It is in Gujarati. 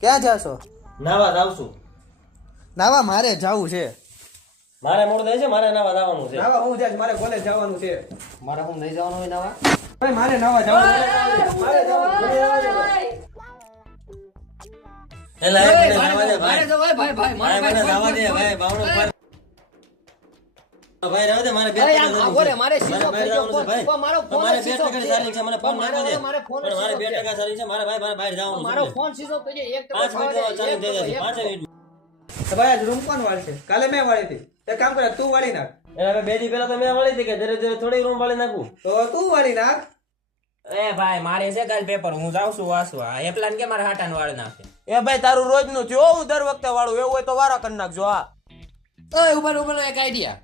ક્યાં જાશો? નાવા જાવ છું. નાવા મારે જાવું છે. મારે મૂળ થાય છે, મારે નાવા જવાનું છે. નાવા હું જાય, મારે કોલેજ જવાનું છે. મારે હું નહીં જવાનું હોય નાવા? ભાઈ મારે નાવા જવાનું છે. મારે જવાનું છે. એલા એ મને નાવા દે ભાઈ. ભાઈ મને નાવા દે ભાઈ. બાવણો ભાઈ રાવ દે, મારે બે મારે સીધો થઈ ગયો ફોન. મારો ફોન મારે 2% સીધો સારી છે, મને ફોન નાખો દે. મારે ફોન પણ મારે 2% સારી છે, મારે ભાઈ મારે બહાર જવાનું છે. મારો ફોન સીધો થઈ જાય. 1% 5 મિનિટ ચાલુ થઈ જશે. 5 મિનિટ. તો ભાઈ આજ રૂમ કોણ વાળશે? કાલે મેં વાળી હતી. એક કામ કરે, તું વાળી નાખ. એલા હવે 2 દી પહેલા તો મેં વાળી હતી કે ધીરે ધીરે થોડી રૂમ વાળી નાખું. તો તું વાળી નાખ. એ ભાઈ મારે છે કાલ પેપર, હું જાઉં છું વાંચવા. એ પ્લાન કે મારે હાટાન વાળ નાખે. એ ભાઈ તારું રોજ નું થયું, હું દર વખતે વાળું, એવું હોય તો વારા કરી નાખજો. હા ઓય ઉપર એક આઈડિયા.